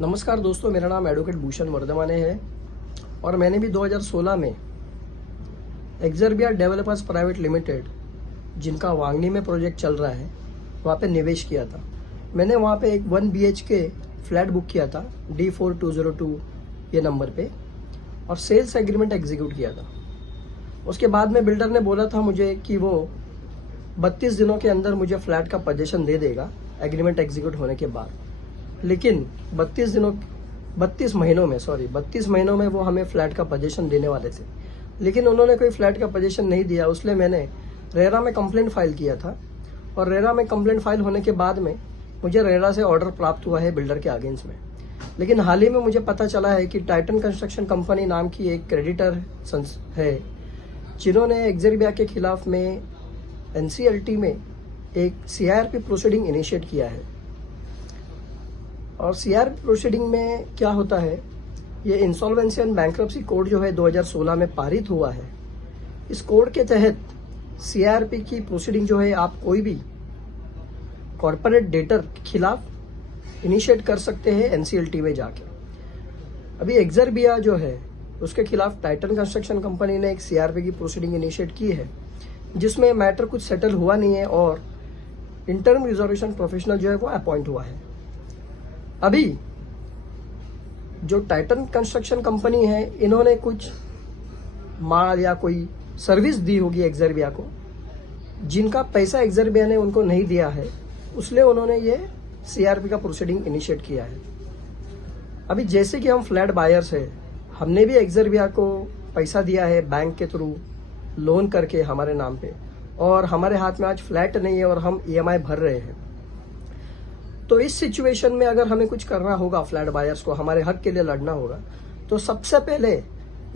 नमस्कार दोस्तों, मेरा नाम एडवोकेट भूषण वर्धमाने है और मैंने भी 2016 में एक्सरबिया डेवलपर्स प्राइवेट लिमिटेड, जिनका वांगनी में प्रोजेक्ट चल रहा है, वहाँ पे निवेश किया था। मैंने वहाँ पे एक 1 BHK फ्लैट बुक किया था D4202 ये नंबर पे और सेल्स एग्रीमेंट एग्जीक्यूट किया था। उसके बाद में बिल्डर ने बोला था मुझे कि वो 32 दिनों के अंदर मुझे फ्लैट का पोजीशन दे देगा एग्रीमेंट एग्जीक्यूट होने के बाद। लेकिन 32 महीनों में वो हमें फ्लैट का पोजीशन देने वाले थे, लेकिन उन्होंने कोई फ्लैट का पोजीशन नहीं दिया। उसलिए मैंने रेरा में कंप्लेंट फाइल किया था और रेरा में कंप्लेंट फाइल होने के बाद में मुझे रेरा से ऑर्डर प्राप्त हुआ है बिल्डर के अगेंस्ट में। लेकिन हाल ही में मुझे पता चला है कि टाइटन कंस्ट्रक्शन कंपनी नाम की एक क्रेडिटर है, जिन्होंने एक्सरबिया के खिलाफ में NCLT में एक CIRP प्रोसीडिंग इनिशिएट किया है। और CIRP प्रोसीडिंग में क्या होता है, ये इंसॉल्वेंसी एंड बैंक्रप्सी कोड जो है 2016 में पारित हुआ है। इस कोड के तहत CIRP की प्रोसीडिंग जो है आप कोई भी कॉर्पोरेट डेटर के खिलाफ इनिशिएट कर सकते हैं NCLT में जाके। अभी एक्सरबिया जो है उसके खिलाफ टाइटन कंस्ट्रक्शन कंपनी ने एक CIRP की प्रोसीडिंग इनिशिएट की है, जिसमें मैटर कुछ सेटल हुआ नहीं है और इंटर्म रिजोल्यूशन प्रोफेशनल जो है वो अपॉइंट हुआ है। अभी जो टाइटन कंस्ट्रक्शन कंपनी है, इन्होंने कुछ माल या कोई सर्विस दी होगी एक्सरबिया को, जिनका पैसा एक्सरबिया ने उनको नहीं दिया है, इसलिए उन्होंने ये CIRP का प्रोसीडिंग इनिशिएट किया है। अभी जैसे कि हम फ्लैट बायर्स है, हमने भी एक्सरबिया को पैसा दिया है बैंक के थ्रू लोन करके हमारे नाम पे, और हमारे हाथ में आज फ्लैट नहीं है और हम EMI भर रहे हैं। तो इस सिचुएशन में अगर हमें कुछ करना होगा, फ्लैट बायर्स को हमारे हक के लिए लड़ना होगा, तो सबसे पहले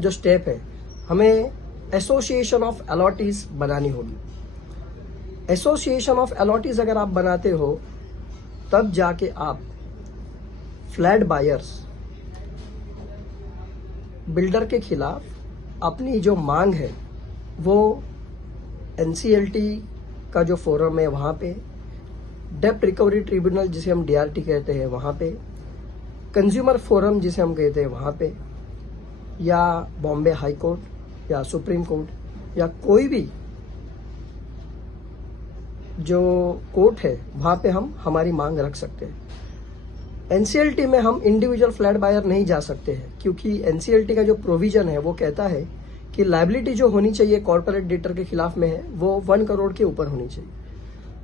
जो स्टेप है, हमें एसोसिएशन ऑफ अलॉटीज बनानी होगी। एसोसिएशन ऑफ अलॉटीज अगर आप बनाते हो, तब जाके आप फ्लैट बायर्स बिल्डर के खिलाफ अपनी जो मांग है वो NCLT का जो फोरम है वहाँ पे, डेप्ट रिकवरी ट्रिब्यूनल जिसे हम DRT कहते हैं वहाँ पे, कंज्यूमर फोरम जिसे हम कहते हैं वहाँ पे, या बॉम्बे हाई कोर्ट या सुप्रीम कोर्ट या कोई भी जो कोर्ट है, वहाँ पे हम हमारी मांग रख सकते हैं। NCLT में हम इंडिविजुअल फ्लैट बायर नहीं जा सकते हैं, क्योंकि NCLT का जो प्रोविजन है वो कहता है कि लायबिलिटी जो होनी चाहिए कॉर्पोरेट डेटर के खिलाफ में है वो 1 करोड़ के ऊपर होनी चाहिए।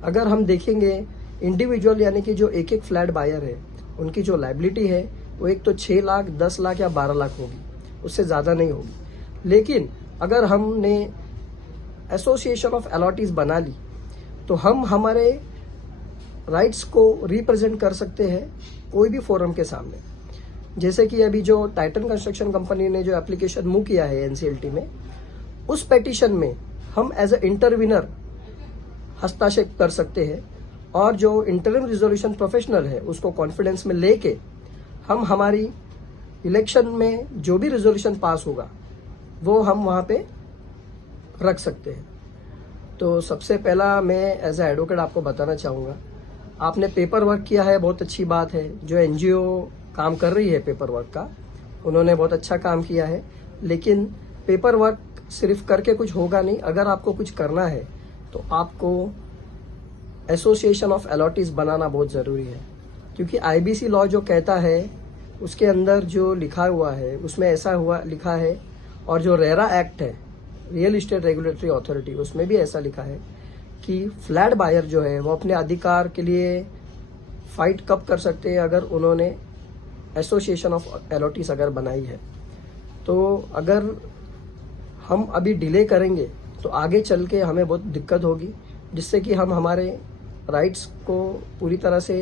अगर हम देखेंगे इंडिविजुअल यानी कि जो एक एक फ्लैट बायर है, उनकी जो लायबिलिटी है वो एक तो 6 लाख, 10 लाख या 12 लाख होगी, उससे ज़्यादा नहीं होगी। लेकिन अगर हमने एसोसिएशन ऑफ अलॉटीज बना ली तो हम हमारे राइट्स को रिप्रेजेंट कर सकते हैं कोई भी फोरम के सामने। जैसे कि अभी जो टाइटन कंस्ट्रक्शन कंपनी ने जो एप्लीकेशन मूव किया है NCLT में, उस पेटिशन में हम एज अ इंटरविनर हस्ताक्षर कर सकते हैं और जो इंटरिम रिजोल्यूशन प्रोफेशनल है उसको कॉन्फिडेंस में लेके हम हमारी इलेक्शन में जो भी रिजोल्यूशन पास होगा वो हम वहाँ पे रख सकते हैं। तो सबसे पहला मैं एज ए एडवोकेट आपको बताना चाहूँगा, आपने पेपर वर्क किया है, बहुत अच्छी बात है। जो NGO काम कर रही है पेपर वर्क का, उन्होंने बहुत अच्छा काम किया है, लेकिन पेपर वर्क सिर्फ करके कुछ होगा नहीं। अगर आपको कुछ करना है तो आपको एसोसिएशन ऑफ अलॉटीज बनाना बहुत ज़रूरी है, क्योंकि IBC लॉ जो कहता है उसके अंदर जो लिखा हुआ है उसमें ऐसा लिखा है, और जो रेरा एक्ट है, रियल इस्टेट रेगुलेटरी अथॉरिटी, उसमें भी ऐसा लिखा है कि फ्लैट बायर जो है वो अपने अधिकार के लिए फाइट कब कर सकते हैं, अगर उन्होंने एसोसिएशन ऑफ अलॉटीज अगर बनाई है। तो अगर हम अभी डिले करेंगे तो आगे चल के हमें बहुत दिक्कत होगी, जिससे कि हम हमारे राइट्स को पूरी तरह से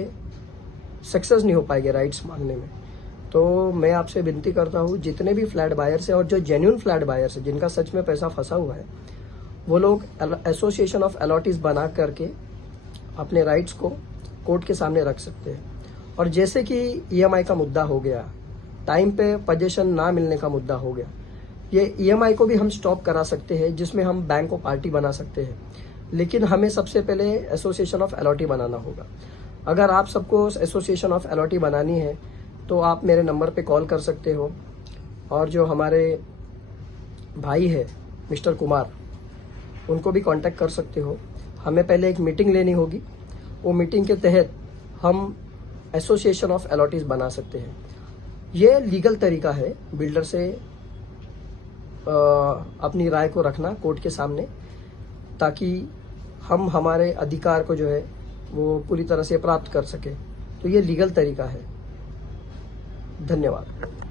सक्सेस नहीं हो पाएंगे राइट्स मांगने में। तो मैं आपसे विनती करता हूँ, जितने भी फ्लैट बायर्स हैं और जो जेन्युइन फ्लैट बायर्स हैं, जिनका सच में पैसा फंसा हुआ है, वो लोग एसोसिएशन ऑफ अलॉटीज बना करके अपने राइट्स को कोर्ट के सामने रख सकते हैं। और जैसे कि EMI का मुद्दा हो गया, टाइम पे पोजीशन ना मिलने का मुद्दा हो गया, ये EMI को भी हम स्टॉप करा सकते हैं, जिसमें हम बैंक को पार्टी बना सकते हैं। लेकिन हमें सबसे पहले एसोसिएशन ऑफ अलॉटी बनाना होगा। अगर आप सबको एसोसिएशन ऑफ अलॉटी बनानी है तो आप मेरे नंबर पे कॉल कर सकते हो। और जो हमारे भाई है मिस्टर कुमार, उनको भी कांटेक्ट कर सकते हो। हमें पहले एक मीटिंग लेनी होगी, वो मीटिंग के तहत हम एसोसिएशन ऑफ अलॉटीज बना सकते हैं। ये लीगल तरीका है बिल्डर से अपनी राय को रखना कोर्ट के सामने, ताकि हम हमारे अधिकार को जो है वो पूरी तरह से प्राप्त कर सके। तो ये लीगल तरीका है। धन्यवाद।